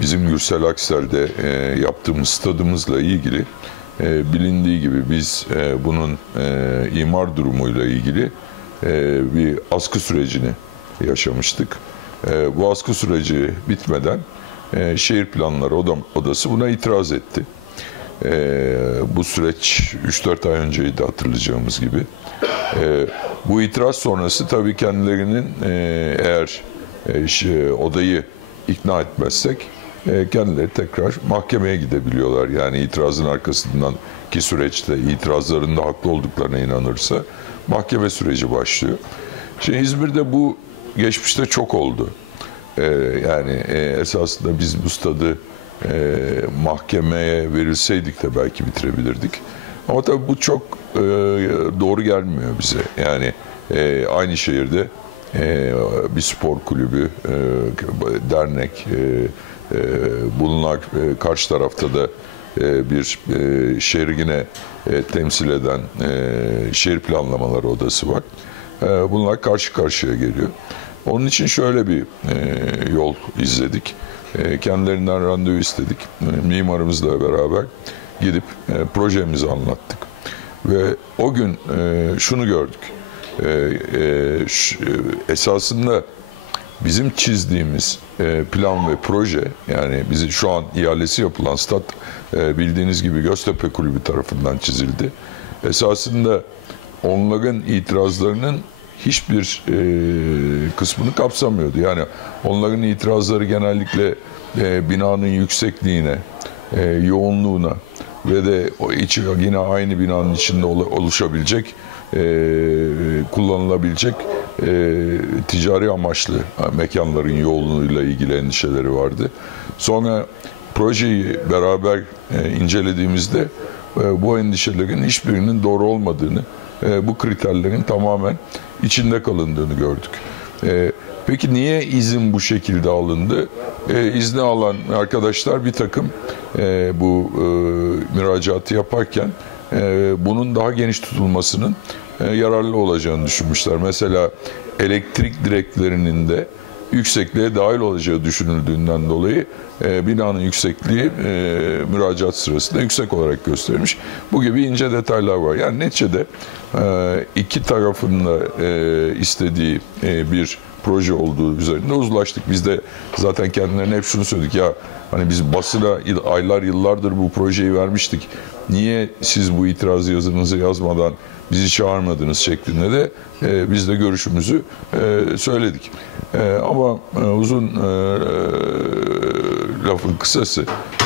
bizim Gürsel Aksel'de e, yaptığımız stadımızla ilgili e, bilindiği gibi biz e, bunun e, imar durumuyla ilgili e, bir askı sürecini yaşamıştık. E, bu askı süreci bitmeden e, şehir planları odası buna itiraz etti. E, bu süreç 3-4 ay önceydi hatırlayacağımız gibi. E, bu itiraz sonrası tabii kendilerinin e, eğer e, şey, odayı ikna etmezsek kendileri tekrar mahkemeye gidebiliyorlar. Yani itirazın arkasından ki süreçte itirazlarında haklı olduklarına inanırsa mahkeme süreci başlıyor. Şimdi İzmir'de bu geçmişte çok oldu. Ee, yani e, esasında biz bu stadı e, mahkemeye verilseydik de belki bitirebilirdik. Ama tabii bu çok e, doğru gelmiyor bize. Yani e, aynı şehirde e, bir spor kulübü, e, dernek e, e, bulunan karşı tarafta da bir şehri yine temsil eden şehir planlamaları odası var. Bunlar karşı karşıya geliyor. Onun için şöyle bir yol izledik. Kendilerinden randevu istedik. Mimarımızla beraber gidip projemizi anlattık. Ve o gün şunu gördük. E, e, e, esasında bizim çizdiğimiz e, plan ve proje yani bizi şu an ihalesi yapılan stat bildiğiniz gibi Göztepe Kulübü tarafından çizildi. Esasında onların itirazlarının hiçbir e, kısmını kapsamıyordu. Yani onların itirazları genellikle e, binanın yüksekliğine, e, yoğunluğuna ve de o içi yine aynı binanın içinde ol- oluşabilecek e, kullanılabilecek e, ticari amaçlı mekanların yoğunluğuyla ilgili endişeleri vardı. Sonra projeyi beraber e, incelediğimizde e, bu endişelerin hiçbirinin doğru olmadığını, e, bu kriterlerin tamamen içinde kalındığını gördük. E, peki niye izin bu şekilde alındı? E, izni alan arkadaşlar bir takım e, bu e, müracaatı yaparken bunun daha geniş tutulmasının e, yararlı olacağını düşünmüşler. Mesela elektrik direklerinin de yüksekliğe dahil olacağı düşünüldüğünden dolayı e, binanın yüksekliği e, müracaat sırasında yüksek olarak gösterilmiş. Bu gibi ince detaylar var. Yani neticede e, iki tarafın da e, istediği e, bir proje olduğu üzerinde uzlaştık. Biz de zaten kendilerine hep şunu söyledik ya hani biz basına aylar yıllardır bu projeyi vermiştik. Niye siz bu itiraz yazınızı yazmadan bizi çağırmadınız şeklinde de e, biz de görüşümüzü e, söyledik. E, ama e, uzun e, lafın kısası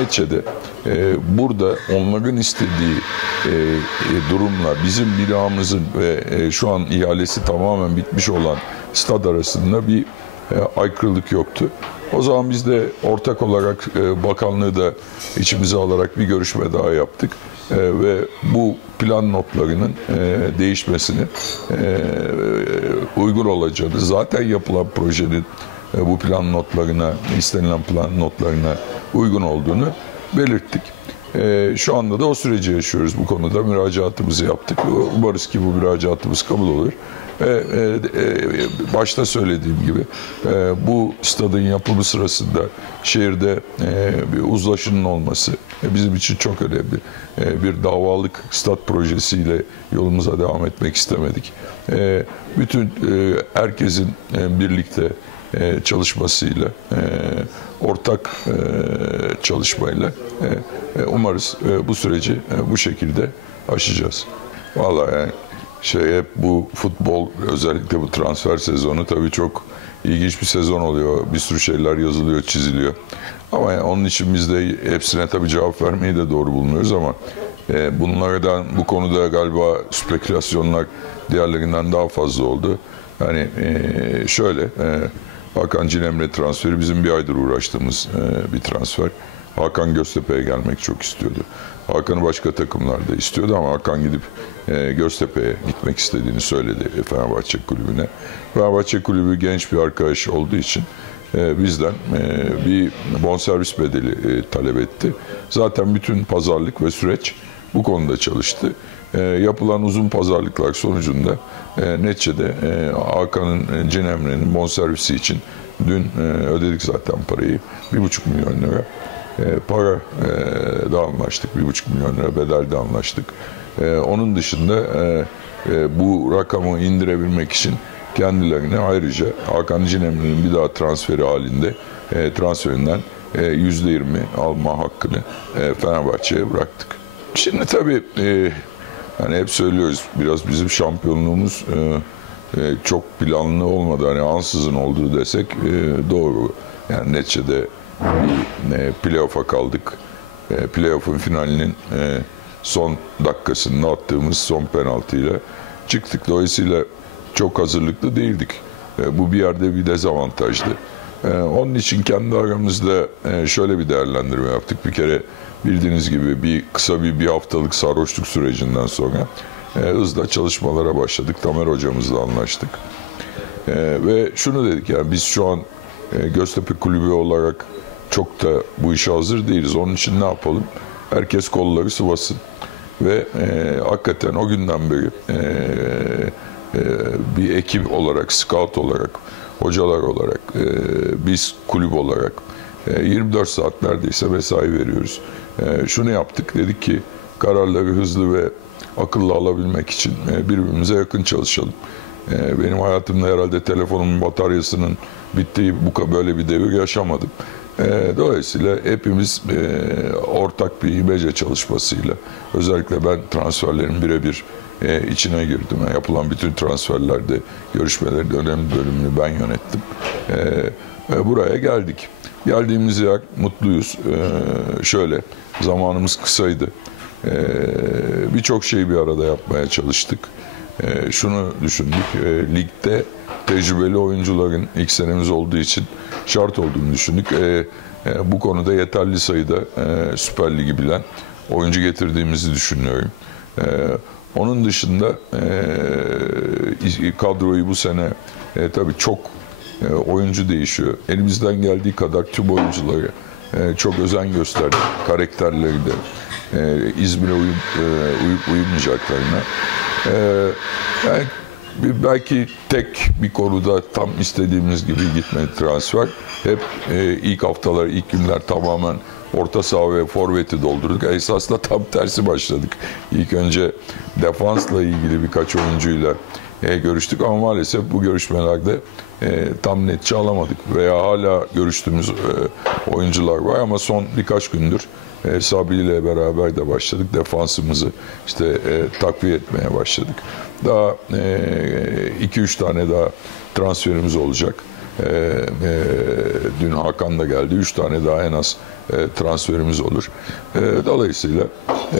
neticede e, burada onların istediği e, e, durumla bizim binamızın ve e, şu an ihalesi tamamen bitmiş olan stad arasında bir e, aykırılık yoktu. O zaman biz de ortak olarak e, bakanlığı da içimize alarak bir görüşme daha yaptık. E, ve bu plan notlarının e, değişmesini e, uygun olacağını, zaten yapılan projenin e, bu plan notlarına, istenilen plan notlarına uygun olduğunu belirttik. E, şu anda da o süreci yaşıyoruz. Bu konuda müracaatımızı yaptık. Umarız ki bu müracaatımız kabul olur. E, e, e, başta söylediğim gibi e, bu stadın yapımı sırasında şehirde bir uzlaşının olması bizim için çok önemli. Bir davalık stat projesiyle yolumuza devam etmek istemedik. Bütün herkesin birlikte çalışmasıyla, ortak çalışmayla umarız bu süreci bu şekilde aşacağız. Vallahi yani şey hep bu futbol özellikle bu transfer sezonu tabii çok ilginç bir sezon oluyor. Bir sürü şeyler yazılıyor, çiziliyor. Ama yani onun için biz de hepsine tabii cevap vermeyi de doğru bulmuyoruz ama e, bunlardan bu konuda galiba spekülasyonlar diğerlerinden daha fazla oldu. Yani e, şöyle e, Hakan Cinemre transferi bizim bir aydır uğraştığımız e, bir transfer. Hakan Göztepe'ye gelmek çok istiyordu. Hakan'ı başka takımlar da istiyordu ama Hakan gidip e, Göztepe'ye gitmek istediğini söyledi Fenerbahçe kulübüne. Fenerbahçe kulübü genç bir arkadaş olduğu için e, bizden e, bir bonservis bedeli e, talep etti. Zaten bütün pazarlık ve süreç bu konuda çalıştı. E, yapılan uzun pazarlıklar sonucunda e, neticede e, Hakan'ın, e, Cinemre'nin bonservisi için dün e, ödedik zaten parayı. Bir buçuk milyon lira. E, para e, da anlaştık. Bir buçuk milyon lira bedelde anlaştık. E, onun dışında bu rakamı indirebilmek için kendilerine ayrıca Hakan Cinemli'nin bir daha transferi halinde transferinden e, %20 alma hakkını Fenerbahçe'ye bıraktık. Şimdi tabii hani hep söylüyoruz biraz bizim şampiyonluğumuz çok planlı olmadı. Hani ansızın olduğu desek doğru. Yani neticede playoff'a kaldık. E, playoff'un finalinin e, son dakikasında attığımız son penaltıyla çıktık. Dolayısıyla çok hazırlıklı değildik. E, bu bir yerde bir dezavantajdı. Onun için kendi aramızda e, şöyle bir değerlendirme yaptık. Bir kere bildiğiniz gibi bir kısa bir bir haftalık sarhoşluk sürecinden sonra e, hızla çalışmalara başladık. Tamer hocamızla anlaştık. Ve şunu dedik yani biz şu an Göztepe Kulübü olarak çok da bu işe hazır değiliz. Onun için ne yapalım? Herkes kolları sıvasın. Ve e, hakikaten o günden beri e, e, bir ekip olarak, scout olarak, hocalar olarak, e, biz kulüp olarak e, 24 saat neredeyse mesai veriyoruz. E, şunu yaptık, dedik ki kararları hızlı ve akıllı alabilmek için e, birbirimize yakın çalışalım. E, benim hayatımda herhalde telefonumun bataryasının bittiği bu böyle bir devir yaşamadım. E, dolayısıyla hepimiz e, ortak bir imece çalışmasıyla özellikle ben transferlerin birebir e, içine girdim. Yani yapılan bütün transferlerde görüşmelerin önemli bölümünü ben yönettim. E, e, buraya geldik. Geldiğimiz yer mutluyuz. Şöyle zamanımız kısaydı. Birçok şeyi bir arada yapmaya çalıştık. E, şunu düşündük. E, ligde tecrübeli oyuncuların ilk senemiz olduğu için şart olduğunu düşündük. E, e, bu konuda yeterli sayıda e, Süper Ligi bilen oyuncu getirdiğimizi düşünüyorum. E, onun dışında e, kadroyu bu sene e, tabii çok e, oyuncu değişiyor. Elimizden geldiği kadar tüm oyuncuları e, çok özen gösterdik. Karakterleri de e, İzmir'e uyup, e, uyup uyumayacaklarına. E, yani belki tek bir konuda tam istediğimiz gibi gitmedi transfer. Hep e, ilk haftalar, ilk günler tamamen orta saha ve forveti doldurduk. Esasında tam tersi başladık. İlk önce defansla ilgili birkaç oyuncuyla e, görüştük ama maalesef bu görüşmelerde e, tam netçe alamadık veya hala görüştüğümüz e, oyuncular var ama son birkaç gündür e, Sabri ile beraber de başladık. Defansımızı işte e, takviye etmeye başladık. Daha 2-3 e, tane daha transferimiz olacak. E, e, dün Hakan da geldi. 3 tane daha en az e, transferimiz olur. E, dolayısıyla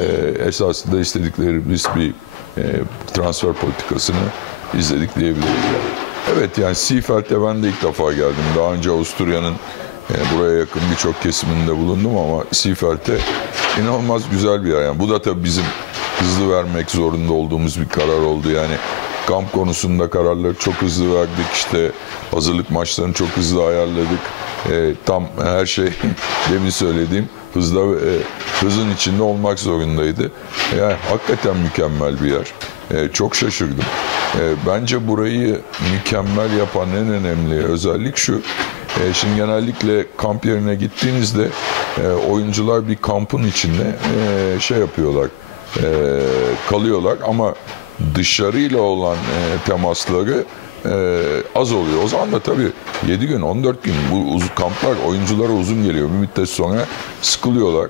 e, esasında istediklerimiz bir e, transfer politikasını izledik diyebiliriz. Yani. Evet yani Seafeld'e ben de ilk defa geldim. Daha önce Avusturya'nın e, buraya yakın birçok kesiminde bulundum ama Seafeld'e inanılmaz güzel bir yer. Yani bu da tabii bizim hızlı vermek zorunda olduğumuz bir karar oldu. Yani kamp konusunda kararları çok hızlı verdik. İşte hazırlık maçlarını çok hızlı ayarladık. E, tam her şey demin söylediğim hızda e, hızın içinde olmak zorundaydı. Yani hakikaten mükemmel bir yer. E, çok şaşırdım. E, bence burayı mükemmel yapan en önemli özellik şu. E, şimdi genellikle kamp yerine gittiğinizde e, oyuncular bir kampın içinde e, şey yapıyorlar, e, kalıyorlar ama dışarıyla olan e, temasları e, az oluyor. O zaman da tabii 7 gün, 14 gün bu uzun kamplar oyunculara uzun geliyor. Bir müddet sonra sıkılıyorlar.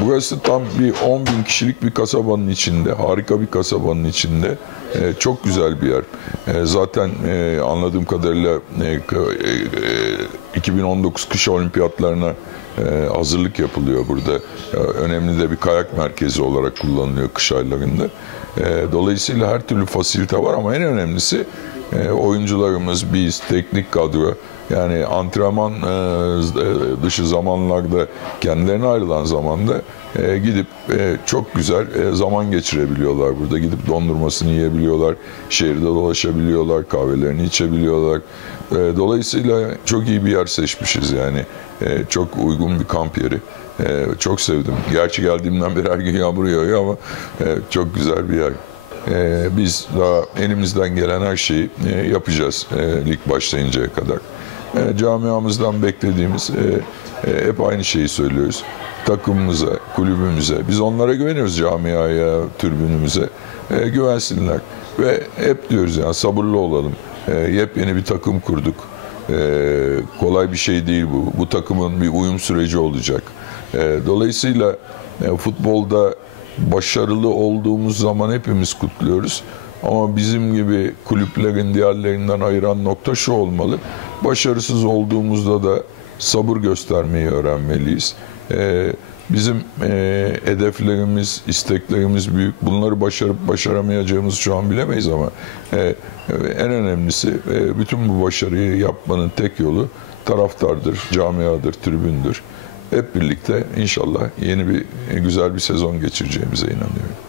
Burası tam bir 10 bin kişilik bir kasabanın içinde, harika bir kasabanın içinde. E, çok güzel bir yer. E, zaten e, anladığım kadarıyla e, e, 2019 kış olimpiyatlarına e, hazırlık yapılıyor burada. E, önemli de bir kayak merkezi olarak kullanılıyor kış aylarında. E, dolayısıyla her türlü fasilite var ama en önemlisi e, oyuncularımız, biz, teknik kadro yani antrenman e, dışı zamanlarda kendilerine ayrılan zamanda e, gidip e, çok güzel e, zaman geçirebiliyorlar burada. Gidip dondurmasını yiyebiliyorlar, şehirde dolaşabiliyorlar, kahvelerini içebiliyorlar. E, dolayısıyla çok iyi bir yer seçmişiz yani. E, çok uygun bir kamp yeri. E, çok sevdim. Gerçi geldiğimden beri her gün yağmur yağıyor ama e, çok güzel bir yer. E, biz daha elimizden gelen her şeyi e, yapacağız e, lig başlayıncaya kadar. e, camiamızdan beklediğimiz e, hep aynı şeyi söylüyoruz. Takımımıza, kulübümüze, biz onlara güveniyoruz camiaya, türbünümüze. Güvensinler. Ve hep diyoruz yani sabırlı olalım. E, yepyeni bir takım kurduk. Kolay bir şey değil bu. Bu takımın bir uyum süreci olacak. Dolayısıyla futbolda başarılı olduğumuz zaman hepimiz kutluyoruz. Ama bizim gibi kulüplerin diğerlerinden ayıran nokta şu olmalı. Başarısız olduğumuzda da sabır göstermeyi öğrenmeliyiz. Ee, bizim e, hedeflerimiz, isteklerimiz büyük. Bunları başarıp başaramayacağımızı şu an bilemeyiz ama e, en önemlisi e, bütün bu başarıyı yapmanın tek yolu taraftardır, camiadır, tribündür. Hep birlikte inşallah yeni bir güzel bir sezon geçireceğimize inanıyorum.